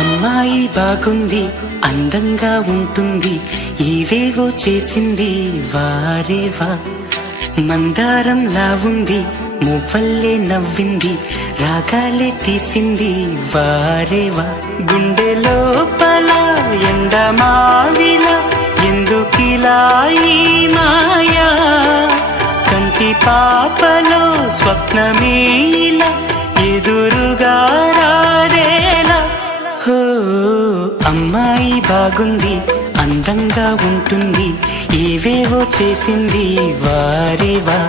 అమ్మాయి బాగుంది, అందంగా ఉంటుంది, ఏవేవో చేసింది వారేవా. మందారంలా ఉంది, మువ్వల్లే నవ్వింది, రాగాలే తీసింది వారేవా. గుండె లోపల ఎండమావిలా ఎందుకిలా ఈ మాయా, కంటి పాపలో స్వప్నమేలా ఎదురుగా రారేలా. హో అమ్మాయి బాగుంది, అందంగా ఉంటుంది, ఏవేవో చేసింది వారేవా.